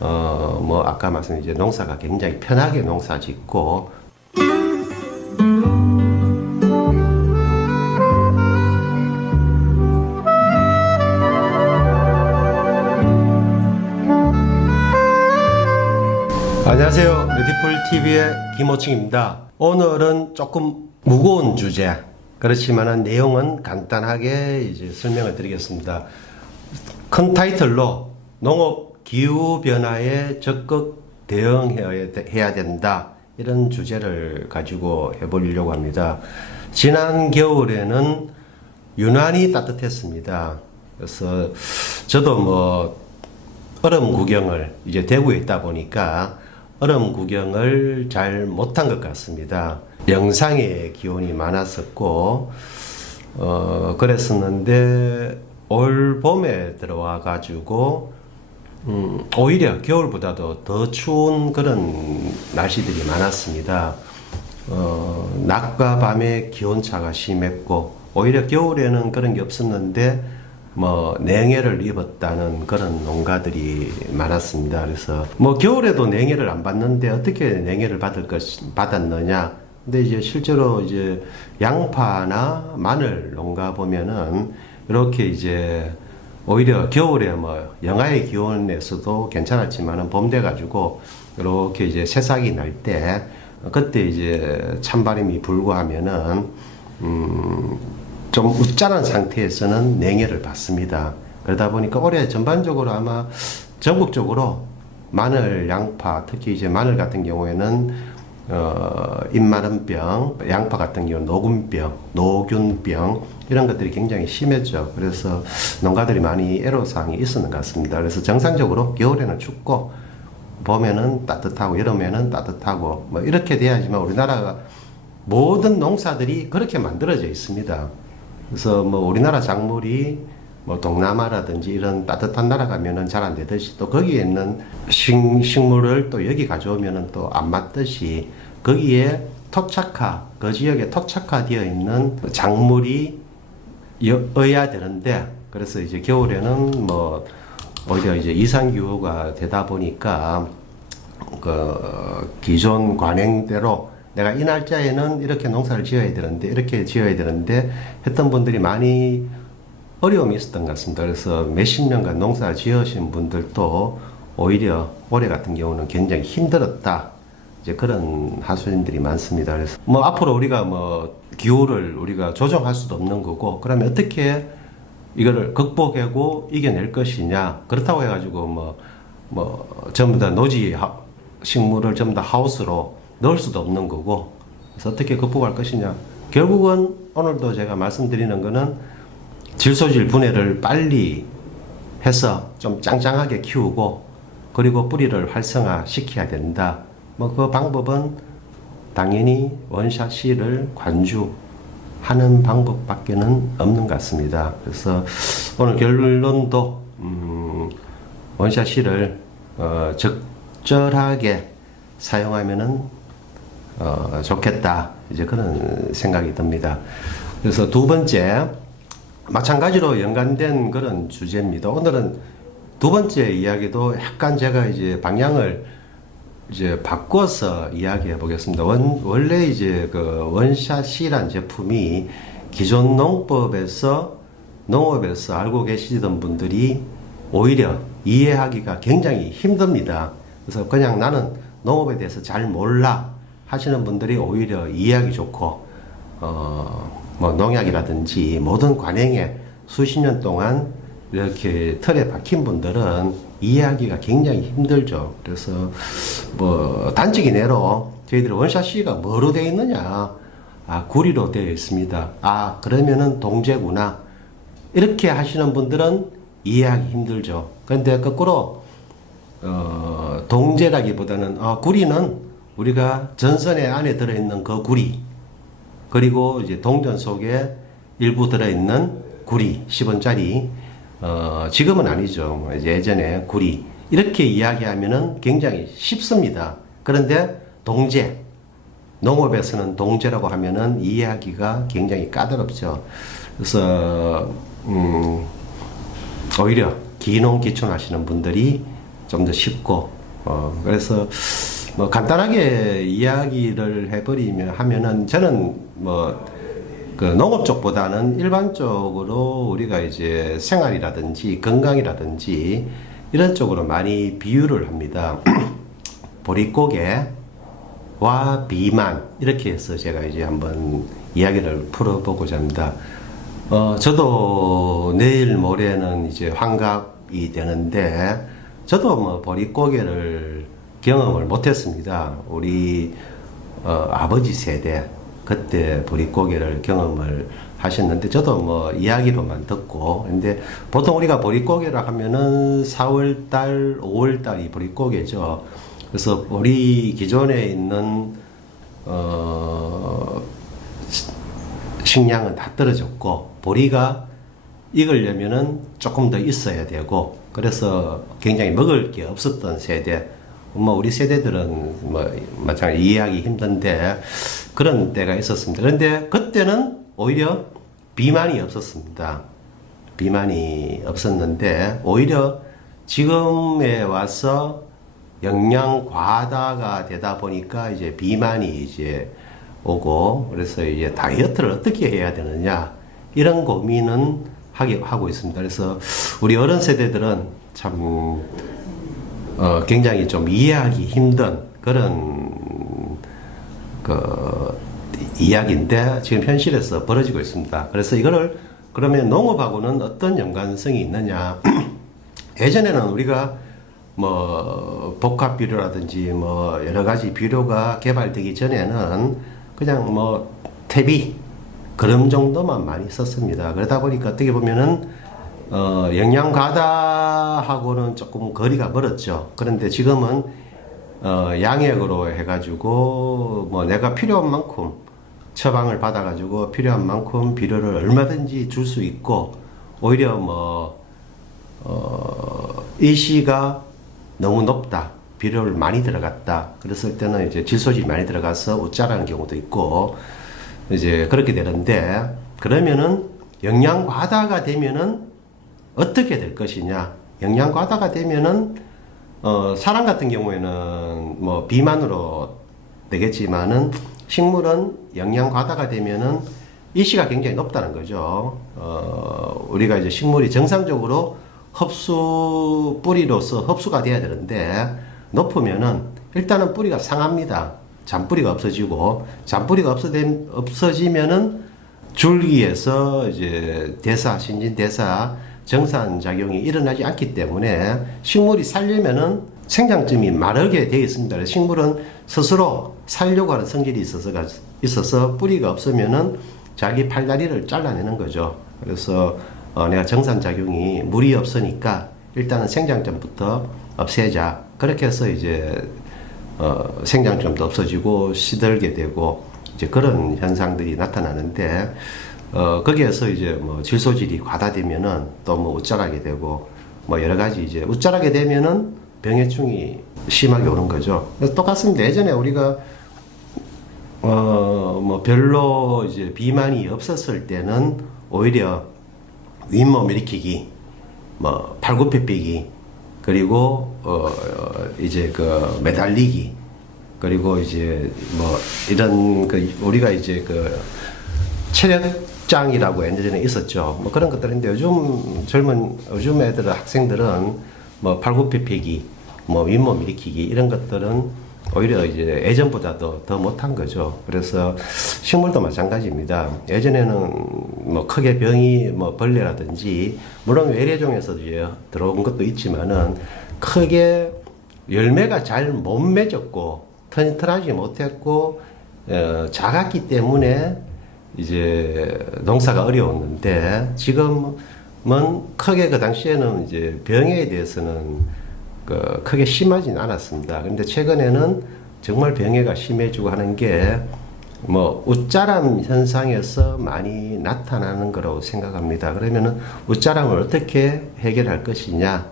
뭐 아까 말씀 이제 농사가 굉장히 편하게 농사 짓고 안녕하세요. 뮤티풀TV의 김호칭입니다. 오늘은 조금 무거운 주제, 그렇지만 내용은 간단하게 이제 설명을 드리겠습니다. 큰 타이틀로 농업 기후변화에 적극 대응해야 된다, 이런 주제를 가지고 해보려고 합니다. 지난 겨울에는 유난히 따뜻했습니다. 그래서 저도 뭐 얼음 구경을, 이제 대구에 있다 보니까 얼음 구경을 잘 못한 것 같습니다. 영상에 기온이 많았었고 그랬었는데 올 봄에 들어와 가지고 오히려 겨울보다도 더 추운 그런 날씨들이 많았습니다. 낮과 밤의 기온차가 심했고, 오히려 겨울에는 그런 게 없었는데 뭐 냉해를 입었다는 그런 농가들이 많았습니다. 그래서 뭐 겨울에도 냉해를 안 받는데 어떻게 냉해를 받았느냐. 근데 이제 실제로 이제 양파나 마늘 농가 보면은 이렇게 이제 오히려 겨울에 뭐 영하의 기온에서도 괜찮았지만은 봄 돼 가지고 이렇게 이제 새싹이 날 때 그때 이제 찬바람이 불고 하면은 좀 웃자란 상태에서는 냉해를 받습니다. 그러다 보니까 올해 전반적으로 아마 전국적으로 마늘, 양파, 특히 이제 마늘 같은 경우에는 잎마름병, 양파 같은 경우는 노균병, 노균병 이런 것들이 굉장히 심했죠. 그래서 농가들이 많이 애로사항이 있었는 것 같습니다. 그래서 정상적으로 겨울에는 춥고 봄에는 따뜻하고 여름에는 따뜻하고 뭐 이렇게 돼야지만 우리나라가 모든 농사들이 그렇게 만들어져 있습니다. 그래서 뭐 우리나라 작물이 뭐 동남아라든지 이런 따뜻한 나라 가면은 잘 안 되듯이, 또 거기에 있는 식물을 또 여기 가져오면은 또 안 맞듯이 거기에 그 지역에 토착화되어 있는 작물이 어야 되는데, 그래서 이제 겨울에는 뭐 오히려 이제 이상기후가 되다 보니까 그 기존 관행대로 내가 이 날짜에는 이렇게 농사를 지어야 되는데, 이렇게 지어야 되는데 했던 분들이 많이 어려움이 있었던 것 같습니다. 그래서 몇십 년간 농사 지으신 분들도 오히려 올해 같은 경우는 굉장히 힘들었다, 이제 그런 하소연들이 많습니다. 그래서 뭐 앞으로 우리가 뭐 기후를 우리가 조정할 수도 없는 거고, 그러면 어떻게 이거를 극복하고 이겨낼 것이냐. 그렇다고 해가지고 뭐 전부 다 노지 식물을 전부 다 하우스로 넣을 수도 없는 거고, 그래서 어떻게 극복할 것이냐. 결국은 오늘도 제가 말씀드리는 거는 질소질 분해를 빨리 해서 좀 짱짱하게 키우고, 그리고 뿌리를 활성화 시켜야 된다. 뭐 그 방법은 당연히 원샷 C를 관주하는 방법밖에는 없는 것 같습니다. 그래서 오늘 결론도 원샷 C를 적절하게 사용하면은 좋겠다, 이제 그런 생각이 듭니다. 그래서 두 번째, 마찬가지로 연관된 그런 주제입니다. 오늘은 두 번째 이야기도 약간 제가 이제 방향을 이제 바꿔서 이야기해 보겠습니다. 원래 이제 그 원샷 C란 제품이 기존 농업에서 알고 계시던 분들이 오히려 이해하기가 굉장히 힘듭니다. 그래서 그냥 나는 농업에 대해서 잘 몰라 하시는 분들이 오히려 이해하기 좋고, 뭐 농약이라든지 모든 관행에 수십 년 동안 이렇게 틀에 박힌 분들은 이해하기가 굉장히 힘들죠. 그래서 뭐 단적인 예로 저희들이 원샷 C가 뭐로 되어 있느냐, 구리로 되어 있습니다. 그러면은 동제구나, 이렇게 하시는 분들은 이해하기 힘들죠. 그런데 거꾸로 동제라기보다는 구리는 우리가 전선의 안에 들어있는 그 구리, 그리고 이제 동전 속에 일부 들어있는 구리 10원짜리, 지금은 아니죠. 이제 예전에 구리, 이렇게 이야기하면은 굉장히 쉽습니다. 그런데 동제, 농업에서는 동제라고 하면은 이해하기가 굉장히 까다롭죠. 그래서 오히려 기농 기촌 하시는 분들이 좀 더 쉽고, 그래서 뭐 간단하게 이야기를 해버리면 하면은 저는 뭐 그 농업 쪽보다는 일반적으로 우리가 이제 생활이라든지 건강이라든지 이런 쪽으로 많이 비유를 합니다. 보릿고개와 비만 이렇게 해서 제가 이제 한번 이야기를 풀어보고자 합니다. 저도 내일 모레는 이제 환갑이 되는데 저도 뭐 보릿고개를 경험을 못했습니다. 우리 아버지 세대 그때 보릿고개를 경험을 하셨는데 저도 뭐 이야기로만 듣고 근데 보통 우리가 보릿고개를 하면은 4월달, 5월달이 보릿고개죠. 그래서 보리 기존에 있는 식량은 다 떨어졌고 보리가 익으려면은 조금 더 있어야 되고 그래서 굉장히 먹을 게 없었던 세대. 뭐 우리 세대들은 뭐 마찬가지 이해하기 힘든데 그런 때가 있었습니다. 그런데 그때는 오히려 비만이 없었습니다. 비만이 없었는데 오히려 지금에 와서 영양 과다가 되다 보니까 이제 비만이 이제 오고 그래서 이제 다이어트를 어떻게 해야 되느냐 이런 고민은 하고 있습니다. 그래서 우리 어른 세대들은 참 굉장히 좀 이해하기 힘든 그런 그 이야기인데 지금 현실에서 벌어지고 있습니다. 그래서 이거를 그러면 농업하고는 어떤 연관성이 있느냐? 예전에는 우리가 뭐 복합 비료라든지 뭐 여러 가지 비료가 개발되기 전에는 그냥 뭐 퇴비 그런 정도만 많이 썼습니다. 그러다 보니까 어떻게 보면은 영양 과다하고는 조금 거리가 멀었죠. 그런데 지금은 양액으로 해가지고 뭐 내가 필요한 만큼 처방을 받아가지고 필요한 만큼 비료를 얼마든지 줄 수 있고 오히려 뭐 일시가 너무 높다. 비료를 많이 들어갔다. 그랬을 때는 이제 질소질이 많이 들어가서 웃자라는 경우도 있고 이제 그렇게 되는데 그러면은 영양 과다가 되면은 어떻게 될 것이냐? 영양 과다가 되면은 사람 같은 경우에는 뭐 비만으로 되겠지만은 식물은 영양 과다가 되면은 일시가 굉장히 높다는 거죠. 우리가 이제 식물이 정상적으로 뿌리로서 흡수가 돼야 되는데 높으면은 일단은 뿌리가 상합니다. 잔뿌리가 없어지고 잔뿌리가 없어지면은 줄기에서 이제 신진대사 정산작용이 일어나지 않기 때문에 식물이 살려면은 생장점이 마르게 되어 있습니다. 그래서 식물은 스스로 살려고 하는 성질이 있어서 뿌리가 없으면은 자기 팔다리를 잘라내는 거죠. 그래서 내가 정산작용이 물이 없으니까 일단은 생장점부터 없애자. 그렇게 해서 이제 생장점도 없어지고 시들게 되고 이제 그런 현상들이 나타나는데 거기에서 이제 뭐 질소질이 과다되면은 또 뭐 웃자라게 되고 뭐 여러 가지 이제 웃자라게 되면은 병해충이 심하게 오는 거죠. 그래서 똑같습니다. 예전에 우리가 뭐 별로 이제 비만이 없었을 때는 오히려 윗몸 일으키기, 뭐 팔굽혀펴기, 그리고 이제 그 매달리기, 그리고 이제 뭐 이런 그 우리가 이제 그 체력장이라고 예전에 있었죠. 뭐 그런 것들인데 요즘 애들 학생들은 뭐 팔굽혀펴기, 뭐 윗몸 일으키기 이런 것들은 오히려 이제 예전보다도 더 못한 거죠. 그래서 식물도 마찬가지입니다. 예전에는 뭐 크게 병이 뭐 벌레라든지 물론 외래종에서 이제 들어온 것도 있지만은 크게 열매가 잘 못 맺었고 튼튼하지 못했고 작았기 때문에 이제 농사가 어려웠는데 지금은 크게 그 당시에는 이제 병에 대해서는 크게 심하진 않았습니다. 그런데 최근에는 정말 병해가 심해지고 하는 게 뭐 웃자람 현상에서 많이 나타나는 거라고 생각합니다. 그러면은 웃자람을 어떻게 해결할 것이냐?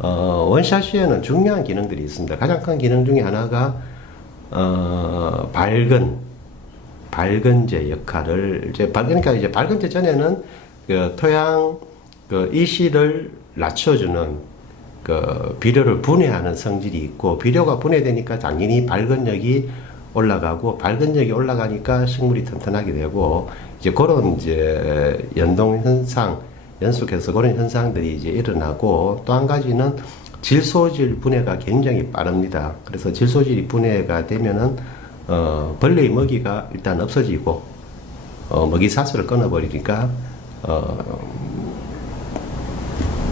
원샷시에는 중요한 기능들이 있습니다. 가장 큰 기능 중에 하나가 발근제 역할을 그러니까 이제 발근제 전에는 그 토양 일시를 낮춰주는 그 비료를 분해하는 성질이 있고, 비료가 분해되니까 당연히 발근력이 올라가고, 발근력이 올라가니까 식물이 튼튼하게 되고, 이제 그런 이제 연동 현상, 연속해서 그런 현상들이 이제 일어나고, 또 한 가지는 질소질 분해가 굉장히 빠릅니다. 그래서 질소질이 분해가 되면은 벌레의 먹이가 일단 없어지고, 먹이 사슬을 끊어버리니까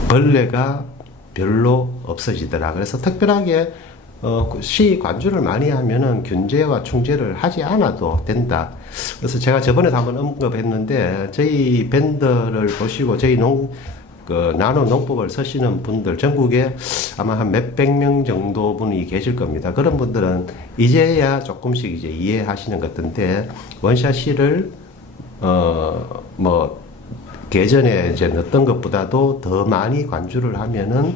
벌레가 별로 없어지더라. 그래서 특별하게 시 관주를 많이 하면은 균제와 충제를 하지 않아도 된다. 그래서 제가 저번에도 한번 언급했는데, 저희 밴더를 보시고 저희 나노 농법을 쓰시는 분들 전국에 아마 한 몇백 명 정도 분이 계실 겁니다. 그런 분들은 이제야 조금씩 이제 이해하시는 것 같은데, 원샷 C를 뭐 예전에 이제 넣었던 것보다도 더 많이 관주를 하면은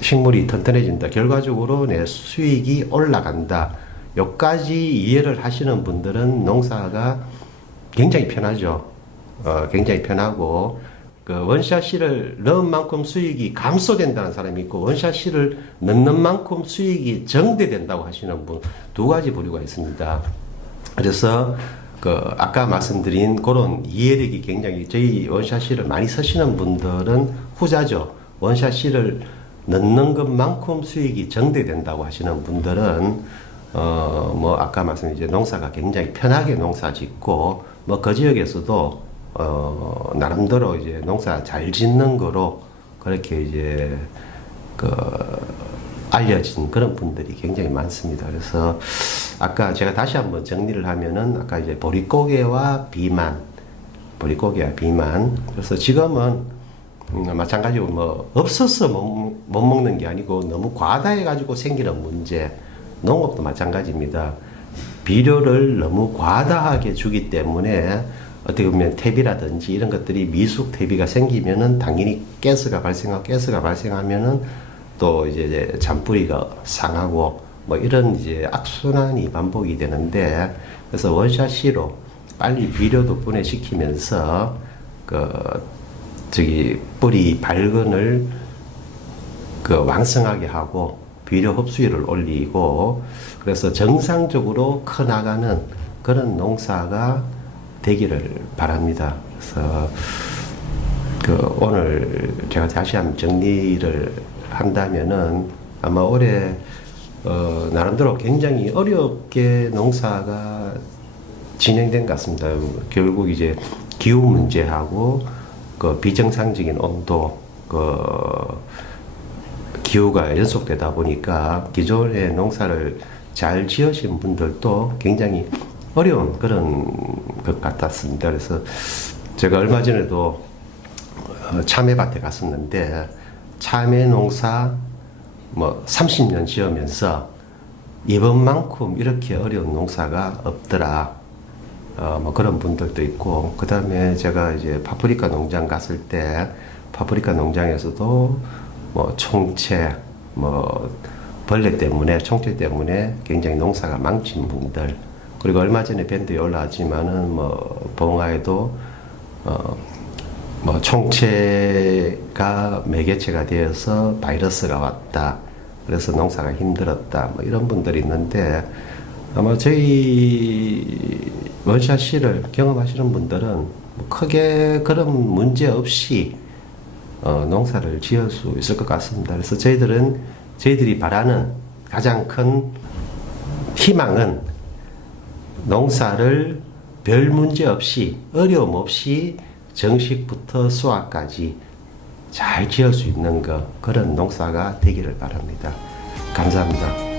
식물이 튼튼해진다. 결과적으로 내 수익이 올라간다. 여기까지 이해를 하시는 분들은 농사가 굉장히 편하죠. 굉장히 편하고, 그 원샷 C를 넣은 만큼 수익이 감소된다는 사람이 있고, 원샷 C를 넣는 만큼 수익이 정대된다고 하시는 분, 두 가지 부류가 있습니다. 그래서 그 아까 말씀드린 그런 이해력이 굉장히, 저희 원샷 C를 많이 쓰시는 분들은 후자죠. 원샷 C를 넣는 것만큼 수익이 정대된다고 하시는 분들은 뭐 아까 말씀드린 이제 농사가 굉장히 편하게 농사 짓고, 뭐 그 지역에서도 나름대로 이제 농사 잘 짓는 거로 그렇게 이제 알려진 그런 분들이 굉장히 많습니다. 그래서 아까 제가 다시 한번 정리를 하면은, 아까 이제 보릿고개와 비만, 그래서 지금은 마찬가지로 뭐 없어서 못 먹는 게 아니고 너무 과다해 가지고 생기는 문제, 농업도 마찬가지입니다. 비료를 너무 과다하게 주기 때문에 어떻게 보면 퇴비라든지 이런 것들이 미숙 퇴비가 생기면은 당연히 가스가 발생하면은 또 이제 잔뿌리가 상하고, 뭐 이런 이제 악순환이 반복이 되는데, 그래서 원샷 C로 빨리 비료도 분해시키면서 뿌리 발근을 왕성하게 하고 비료 흡수율을 올리고, 그래서 정상적으로 커나가는 그런 농사가 되기를 바랍니다. 그래서 오늘 제가 다시 한번 정리를 한다면은, 아마 올해 나름대로 굉장히 어렵게 농사가 진행된 것 같습니다. 결국 이제 기후 문제하고 비정상적인 온도, 기후가 연속되다 보니까 기존의 농사를 잘 지으신 분들도 굉장히 어려운 그런 것 같았습니다. 그래서 제가 얼마 전에도 참외밭에 갔었는데, 참외 농사 뭐 30년 지으면서 이번만큼 이렇게 어려운 농사가 없더라. 뭐 그런 분들도 있고, 그 다음에 제가 이제 파프리카 농장 갔을 때, 파프리카 농장에서도 뭐 총채, 뭐 벌레 때문에, 총채 때문에 굉장히 농사가 망친 분들, 그리고 얼마 전에 밴드에 올라왔지만은 뭐 봉화에도 뭐 총채가 매개체가 되어서 바이러스가 왔다. 그래서 농사가 힘들었다. 뭐 이런 분들이 있는데, 아마 저희 원샷 C를 경험하시는 분들은 뭐 크게 그런 문제 없이 농사를 지을 수 있을 것 같습니다. 그래서 저희들이 바라는 가장 큰 희망은 농사를 별 문제 없이, 어려움 없이 정식부터 수확까지 잘 지을 수 있는 그런 농사가 되기를 바랍니다. 감사합니다.